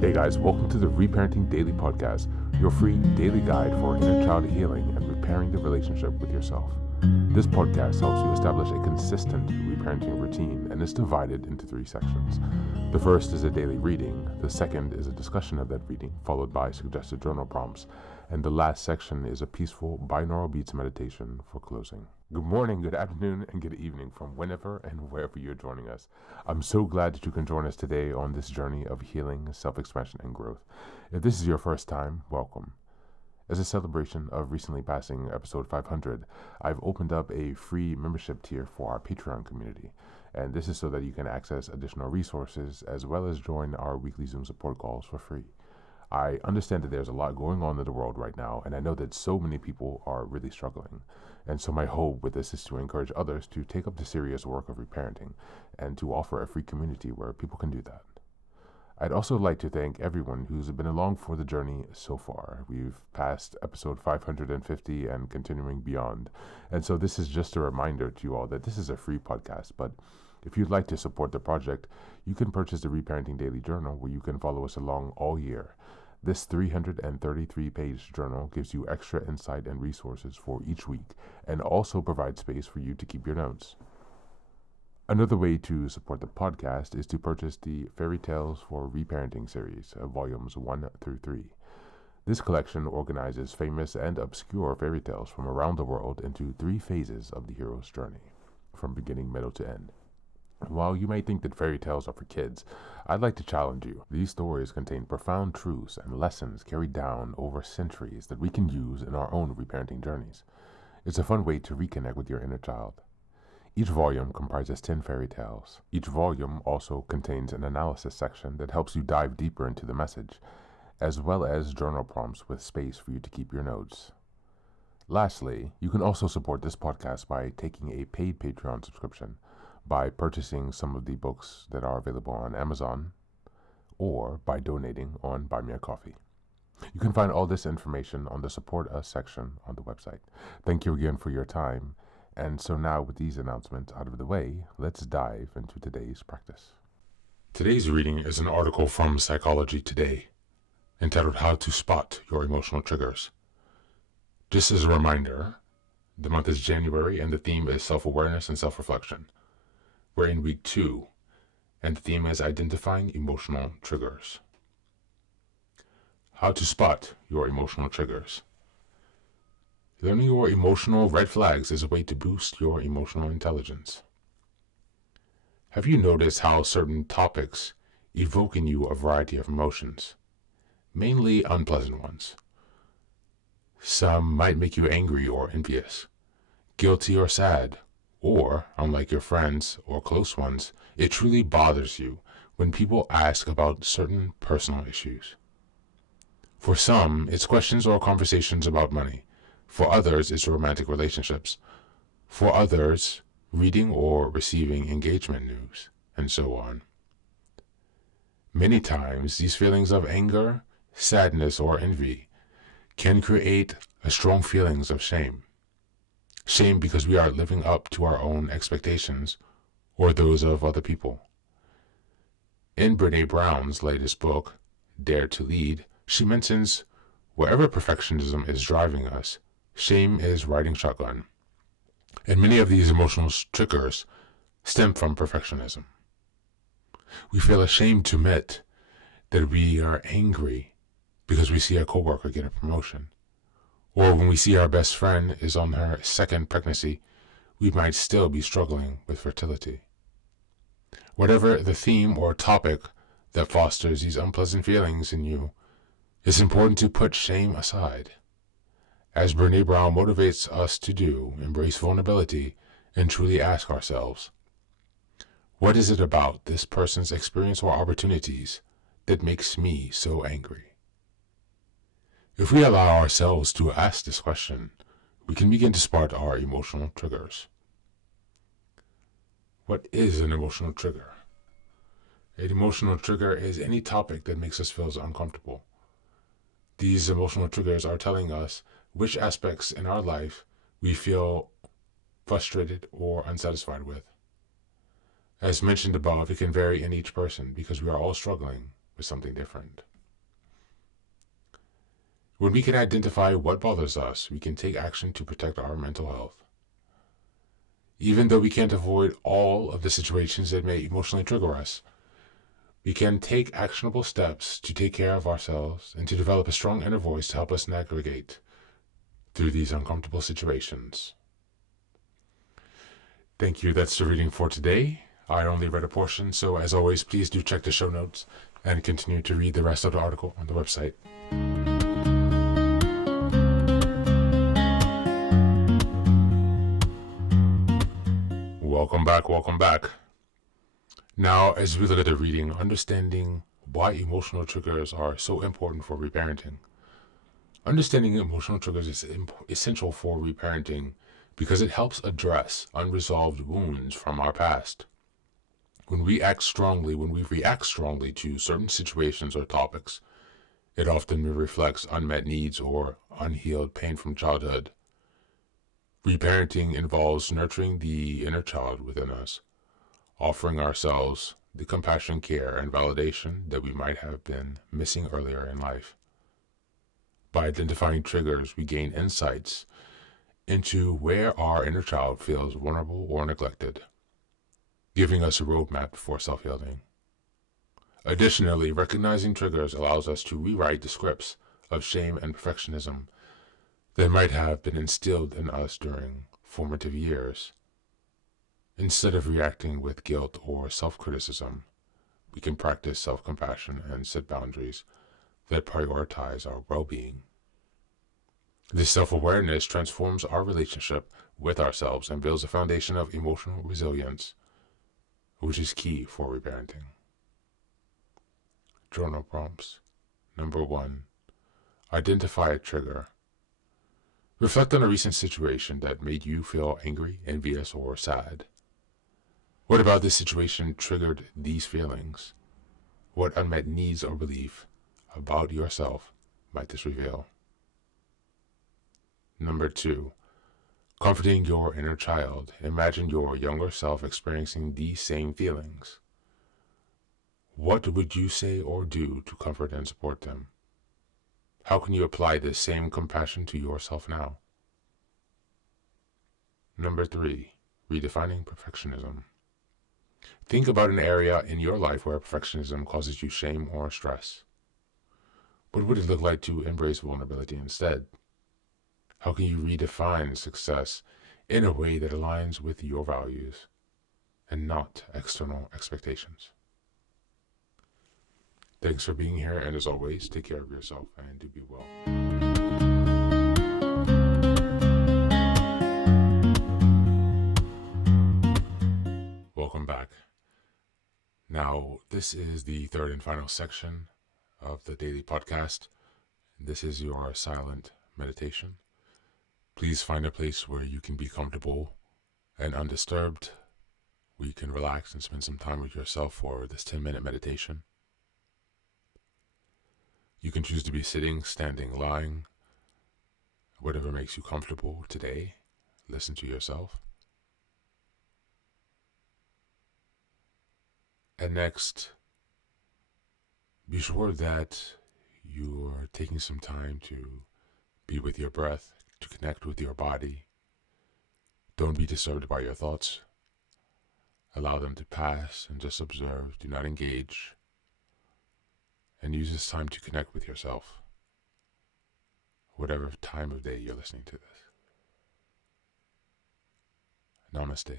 Hey guys, welcome to the Reparenting Daily podcast, your free daily guide for inner child healing and repairing the relationship with yourself. This podcast helps you establish a consistent reparenting routine and is divided into 3 sections. The first is a daily reading, the second is a discussion of that reading, followed by suggested journal prompts, and the last section is a peaceful binaural beats meditation for closing. Good morning, good afternoon, and good evening from whenever and wherever you're joining us. I'm so glad that you can join us today on this journey of healing, self-expansion, and growth. If this is your first time, welcome. As a celebration of recently passing episode 500, I've opened up a free membership tier for our Patreon community. And this is so that you can access additional resources as well as join our weekly Zoom support calls for free. I understand that there's a lot going on in the world right now, and I know that so many people are really struggling. And so my hope with this is to encourage others to take up the serious work of reparenting and to offer a free community where people can do that. I'd also like to thank everyone who's been along for the journey so far. We've passed episode 550 and continuing beyond. And so this is just a reminder to you all that this is a free podcast, but if you'd like to support the project, you can purchase the Reparenting Daily Journal where you can follow us along all year. This 333-page journal gives you extra insight and resources for each week and also provides space for you to keep your notes. Another way to support the podcast is to purchase the Fairy Tales for Reparenting series, volumes 1 through 3. This collection organizes famous and obscure fairy tales from around the world into 3 phases of the hero's journey, from beginning, middle, to end. While you may think that fairy tales are for kids, I'd like to challenge you. These stories contain profound truths and lessons carried down over centuries that we can use in our own reparenting journeys. It's a fun way to reconnect with your inner child. Each volume comprises 10 fairy tales. Each volume also contains an analysis section that helps you dive deeper into the message, as well as journal prompts with space for you to keep your notes. Lastly, you can also support this podcast by taking a paid Patreon subscription, by purchasing some of the books that are available on Amazon, or by donating on Buy Me a Coffee. You can find all this information on the Support Us section on the website. Thank you again for your time. And so now with these announcements out of the way, let's dive into today's practice. Today's reading is an article from Psychology Today, entitled How to Spot Your Emotional Triggers. Just as a reminder, the month is January and the theme is self-awareness and self-reflection. We're in week 2, and the theme is identifying emotional triggers. How to spot your emotional triggers. Learning your emotional red flags is a way to boost your emotional intelligence. Have you noticed how certain topics evoke in you a variety of emotions, mainly unpleasant ones? Some might make you angry or envious, guilty or sad, or, unlike your friends or close ones, it truly bothers you when people ask about certain personal issues. For some, it's questions or conversations about money. For others, it's romantic relationships. For others, reading or receiving engagement news, and so on. Many times, these feelings of anger, sadness, or envy can create a strong feelings of shame. Shame because we are living up to our own expectations or those of other people. In Brené Brown's latest book, Dare to Lead, she mentions wherever perfectionism is driving us, shame is riding shotgun. And many of these emotional triggers stem from perfectionism. We feel ashamed to admit that we are angry because we see a coworker get a promotion. Or when we see our best friend is on her 2nd pregnancy, we might still be struggling with fertility. Whatever the theme or topic that fosters these unpleasant feelings in you, it's important to put shame aside. As Brené Brown motivates us to do, embrace vulnerability and truly ask ourselves, what is it about this person's experience or opportunities that makes me so angry? If we allow ourselves to ask this question, we can begin to spot our emotional triggers. What is an emotional trigger? An emotional trigger is any topic that makes us feel uncomfortable. These emotional triggers are telling us which aspects in our life we feel frustrated or unsatisfied with. As mentioned above, it can vary in each person because we are all struggling with something different. When we can identify what bothers us, we can take action to protect our mental health. Even though we can't avoid all of the situations that may emotionally trigger us, we can take actionable steps to take care of ourselves and to develop a strong inner voice to help us navigate through these uncomfortable situations. Thank you. That's the reading for today. I only read a portion, so as always, please do check the show notes and continue to read the rest of the article on the website. Welcome back. Now, as we look at the reading, understanding why emotional triggers are so important for reparenting. Understanding emotional triggers is essential for reparenting because it helps address unresolved wounds from our past. When we react strongly to certain situations or topics, it often reflects unmet needs or unhealed pain from childhood. Reparenting involves nurturing the inner child within us, offering ourselves the compassion, care, and validation that we might have been missing earlier in life. By identifying triggers, we gain insights into where our inner child feels vulnerable or neglected, giving us a roadmap for self-healing. Additionally, recognizing triggers allows us to rewrite the scripts of shame and perfectionism that might have been instilled in us during formative years. Instead of reacting with guilt or self-criticism, we can practice self-compassion and set boundaries that prioritize our well-being. This self-awareness transforms our relationship with ourselves and builds a foundation of emotional resilience, which is key for reparenting. Journal prompts. Number 1. Identify a trigger. Reflect on a recent situation that made you feel angry, envious, or sad. What about this situation triggered these feelings? What unmet needs or belief about yourself might this reveal? Number 2. Comforting your inner child. Imagine your younger self experiencing these same feelings. What would you say or do to comfort and support them? How can you apply this same compassion to yourself now? Number 3. Redefining perfectionism. Think about an area in your life where perfectionism causes you shame or stress. What would it look like to embrace vulnerability instead? How can you redefine success in a way that aligns with your values and not external expectations? Thanks for being here, and as always, take care of yourself and do be well. Welcome back. Now, this is the third and final section of the daily podcast. This is your silent meditation. Please find a place where you can be comfortable and undisturbed, where you can relax and spend some time with yourself for this 10-minute meditation. You can choose to be sitting, standing, lying, whatever makes you comfortable today. Listen to yourself. And next, be sure that you're taking some time to be with your breath, to connect with your body. Don't be disturbed by your thoughts. Allow them to pass and just observe. Do not engage. And use this time to connect with yourself, whatever time of day you're listening to this. Namaste.